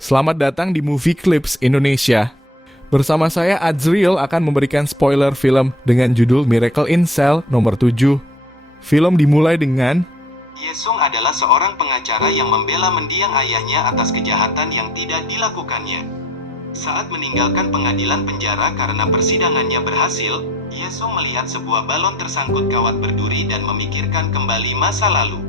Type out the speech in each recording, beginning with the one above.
Selamat datang di Movie Clips Indonesia. Bersama saya Azriel akan memberikan spoiler film dengan judul Miracle in Cell nomor 7. Film dimulai dengan Yesung adalah seorang pengacara yang membela mendiang ayahnya atas kejahatan yang tidak dilakukannya. Saat meninggalkan pengadilan penjara karena persidangannya berhasil, Yesung melihat sebuah balon tersangkut kawat berduri dan memikirkan kembali masa lalu.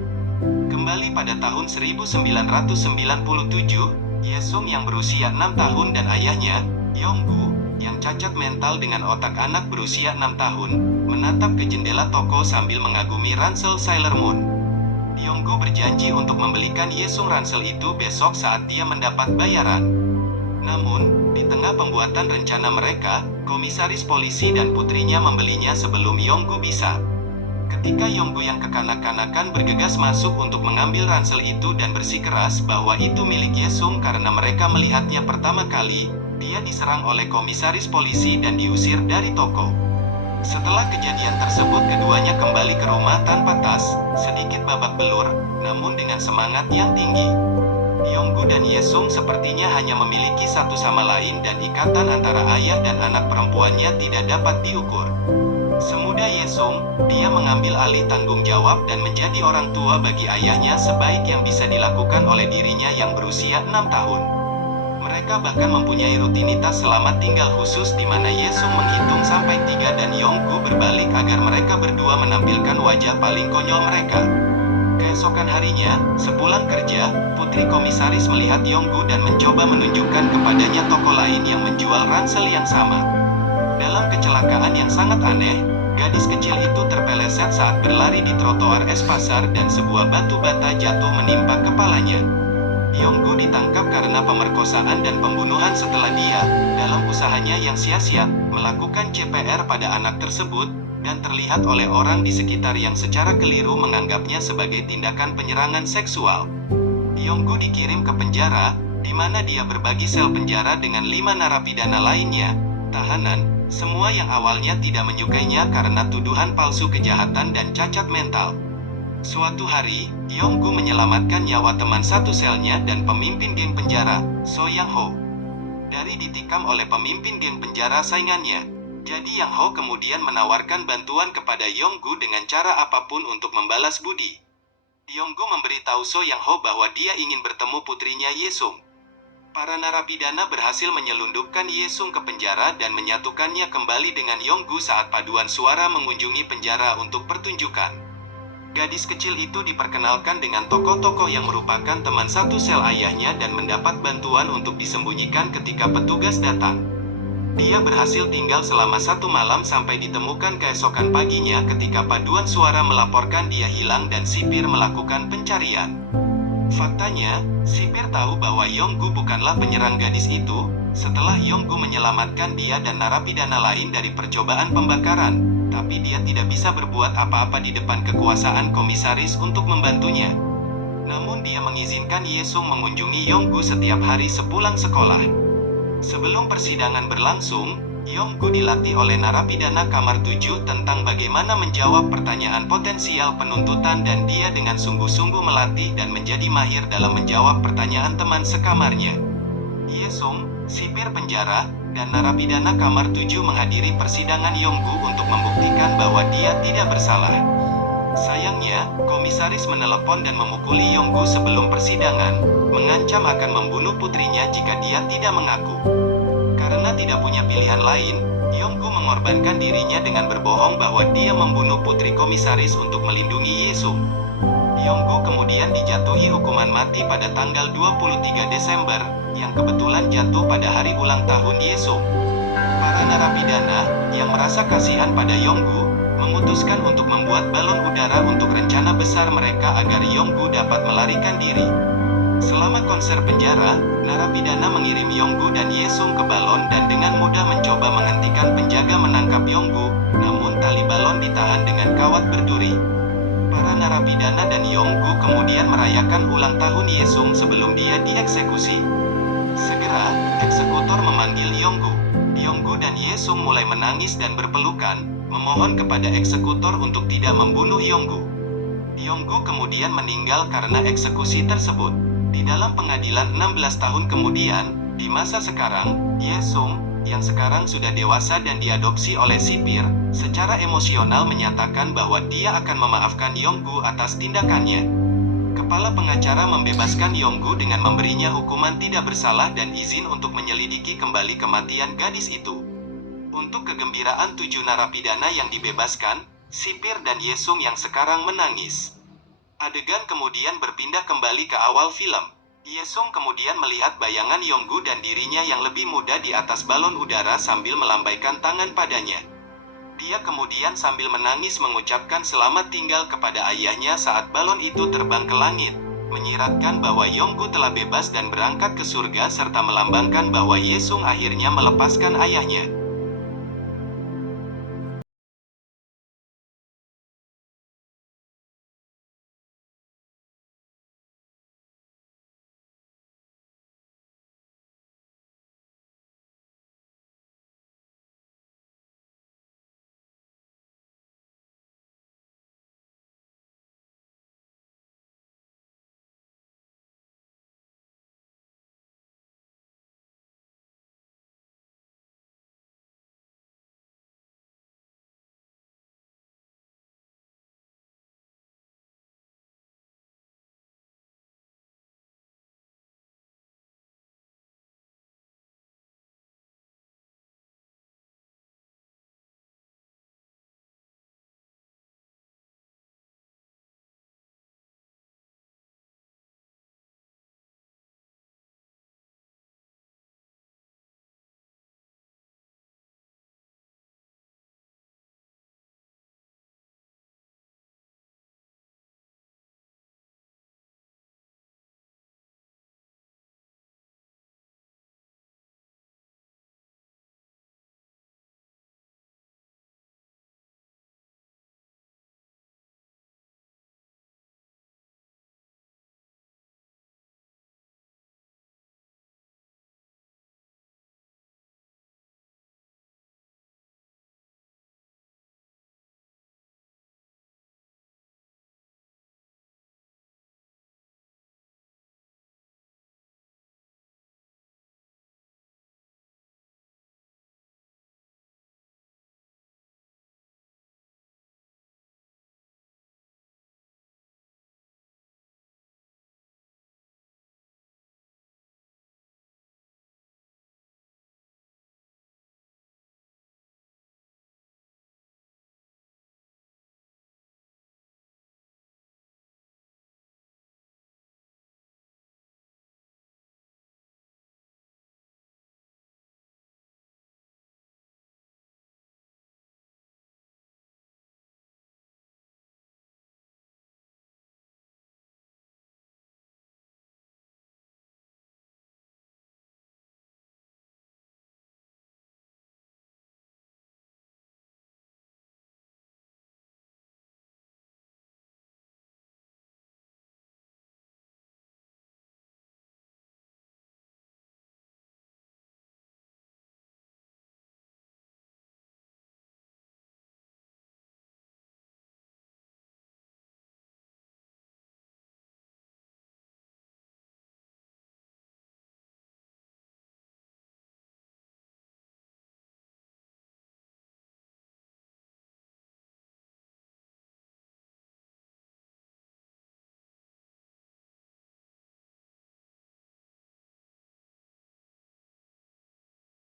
Kembali pada tahun 1997, Yesung yang berusia 6 tahun dan ayahnya, Yonggu, yang cacat mental dengan otak anak berusia 6 tahun, menatap ke jendela toko sambil mengagumi ransel Sailor Moon. Yonggu berjanji untuk membelikan Yesung ransel itu besok saat dia mendapat bayaran. Namun, di tengah pembuatan rencana mereka, komisaris polisi dan putrinya membelinya sebelum Yonggu bisa. Ketika Yonggu yang kekanak-kanakan bergegas masuk untuk mengambil ransel itu dan bersikeras bahwa itu milik Yesung karena mereka melihatnya pertama kali, dia diserang oleh komisaris polisi dan diusir dari toko. Setelah kejadian tersebut, keduanya kembali ke rumah tanpa tas, sedikit babak belur, namun dengan semangat yang tinggi. Yonggu dan Yesung sepertinya hanya memiliki satu sama lain dan ikatan antara ayah dan anak perempuannya tidak dapat diukur. Semudah Yesung, dia mengambil alih tanggung jawab dan menjadi orang tua bagi ayahnya sebaik yang bisa dilakukan oleh dirinya yang berusia 6 tahun. Mereka bahkan mempunyai rutinitas selamat tinggal khusus di mana Yesung menghitung sampai 3 dan Yonggu berbalik agar mereka berdua menampilkan wajah paling konyol mereka. Keesokan harinya, sepulang kerja, putri komisaris melihat Yonggu dan mencoba menunjukkan kepadanya toko lain yang menjual ransel yang sama. Dalam kecelakaan yang sangat aneh, gadis kecil itu terpeleset saat berlari di trotoar es pasar dan sebuah batu bata jatuh menimpa kepalanya. Yonggu ditangkap karena pemerkosaan dan pembunuhan setelah dia, dalam usahanya yang sia-sia, melakukan CPR pada anak tersebut, dan terlihat oleh orang di sekitar yang secara keliru menganggapnya sebagai tindakan penyerangan seksual. Yonggu dikirim ke penjara, di mana dia berbagi sel penjara dengan 5 narapidana lainnya, tahanan, semua yang awalnya tidak menyukainya karena tuduhan palsu kejahatan dan cacat mental. Suatu hari, Yonggu menyelamatkan nyawa teman satu selnya dan pemimpin geng penjara, So Yang Ho, dari ditikam oleh pemimpin geng penjara saingannya. Jadi Yang Ho kemudian menawarkan bantuan kepada Yonggu dengan cara apapun untuk membalas budi. Yonggu memberitahu So Yang Ho bahwa dia ingin bertemu putrinya Yesung. Para narapidana berhasil menyelundupkan Yesung ke penjara dan menyatukannya kembali dengan Yonggu saat paduan suara mengunjungi penjara untuk pertunjukan. Gadis kecil itu diperkenalkan dengan tokoh-tokoh yang merupakan teman satu sel ayahnya dan mendapat bantuan untuk disembunyikan ketika petugas datang. Dia berhasil tinggal selama 1 malam sampai ditemukan keesokan paginya ketika paduan suara melaporkan dia hilang dan sipir melakukan pencarian. Faktanya, sipir tahu bahwa Yonggu bukanlah penyerang gadis itu, setelah Yonggu menyelamatkan dia dan narapidana lain dari percobaan pembakaran, tapi dia tidak bisa berbuat apa-apa di depan kekuasaan komisaris untuk membantunya. Namun dia mengizinkan Yesung mengunjungi Yonggu setiap hari sepulang sekolah. Sebelum persidangan berlangsung, Yonggu dilatih oleh narapidana kamar 7 tentang bagaimana menjawab pertanyaan potensial penuntutan dan dia dengan sungguh-sungguh melatih dan menjadi mahir dalam menjawab pertanyaan teman sekamarnya. Yesung, sipir penjara, dan narapidana kamar 7 menghadiri persidangan Yonggu untuk membuktikan bahwa dia tidak bersalah. Sayangnya, komisaris menelepon dan memukuli Yonggu sebelum persidangan, mengancam akan membunuh putrinya jika dia tidak mengaku. Karena tidak punya pilihan lain, Yonggu mengorbankan dirinya dengan berbohong bahwa dia membunuh putri komisaris untuk melindungi Yesung. Yonggu kemudian dijatuhi hukuman mati pada tanggal 23 Desember, yang kebetulan jatuh pada hari ulang tahun Yesung. Para narapidana, yang merasa kasihan pada Yonggu, memutuskan untuk membuat balon udara untuk rencana besar mereka agar Yonggu dapat melarikan diri. Selama konser penjara, narapidana mengirim Yonggu dan Yesung ke balon dan dengan mudah mencoba menghentikan penjaga menangkap Yonggu, namun tali balon ditahan dengan kawat berduri. Para narapidana dan Yonggu kemudian merayakan ulang tahun Yesung sebelum dia dieksekusi. Segera, eksekutor memanggil Yonggu. Yonggu dan Yesung mulai menangis dan berpelukan, memohon kepada eksekutor untuk tidak membunuh Yonggu. Yonggu kemudian meninggal karena eksekusi tersebut. Di dalam pengadilan 16 tahun kemudian, di masa sekarang, Yesung, yang sekarang sudah dewasa dan diadopsi oleh sipir, secara emosional menyatakan bahwa dia akan memaafkan Yonggu atas tindakannya. Kepala pengacara membebaskan Yonggu dengan memberinya hukuman tidak bersalah dan izin untuk menyelidiki kembali kematian gadis itu. Untuk kegembiraan 7 narapidana yang dibebaskan, sipir dan Yesung yang sekarang menangis. Adegan kemudian berpindah kembali ke awal film. Yesung kemudian melihat bayangan Yonggu dan dirinya yang lebih muda di atas balon udara sambil melambaikan tangan padanya. Dia kemudian sambil menangis mengucapkan selamat tinggal kepada ayahnya saat balon itu terbang ke langit, menyiratkan bahwa Yonggu telah bebas dan berangkat ke surga serta melambangkan bahwa Yesung akhirnya melepaskan ayahnya.